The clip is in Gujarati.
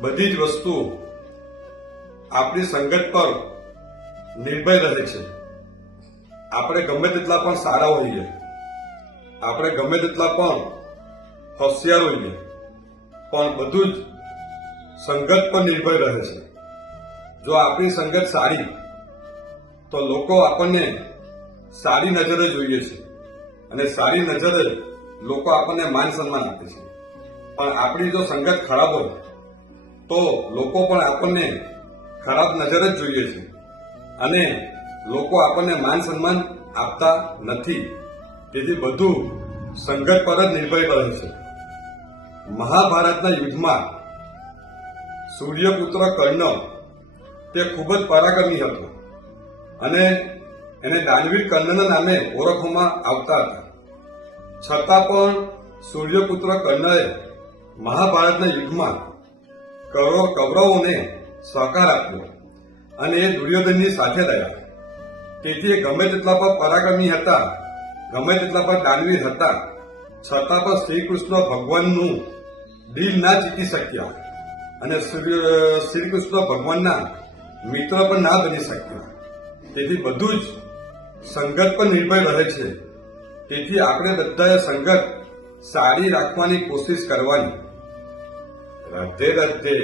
બધી જ વસ્તુઓ આપણી સંગત પર નિર્ભર રહે છે। આપણે ગમે તેટલા પણ સારા હોઈએ, આપણે ગમે તેટલા પણ હોશિયાર હોઈએ, પણ બધું જ સંગત પર નિર્ભર રહે છે। જો આપણી સંગત સારી તો લોકો આપણને સારી નજરે જોઈએ છે અને સારી નજરે લોકો આપણને માન સન્માન આપે છે। પણ આપણી જો સંગત ખરાબ હોય તો લોકો પણ આપણને ખરાબ નજરે જ જોઈએ છે અને લોકો આપણને માન સન્માન આપતા નથી। તેથી બધું સંગત પર જ નિર્ભર રહે છે। મહાભારતના યુદ્ધમાં સૂર્યપુત્ર કર્ણ તે ખૂબ જ પરાક્રમી હતો અને એને દાનવીર કર્ણના નામે ઓળખવામાં આવતા હતા। છતાં પણ સૂર્યપુત્ર કર્ણએ મહાભારતના યુદ્ધમાં કૌરવોને સહકાર આપ્યો અને એ દુર્યોધનની સાથે રહ્યા। તેથી એ ગમે તેટલા પણ પરાક્રમી હતા, ગમે તેટલા પણ દાનવીર હતા, છતાં પણ શ્રી કૃષ્ણ ભગવાનનું દિલ ના જીતી શક્યા અને શ્રી કૃષ્ણ ભગવાનના મિત્ર પણ ના બની શક્યા। તેથી બધું જ સંગત પર નિર્ભર રહે છે। તેથી આપણે બધાએ સંગત સારી રાખવાની કોશિશ કરવાની। રાધે રાધે।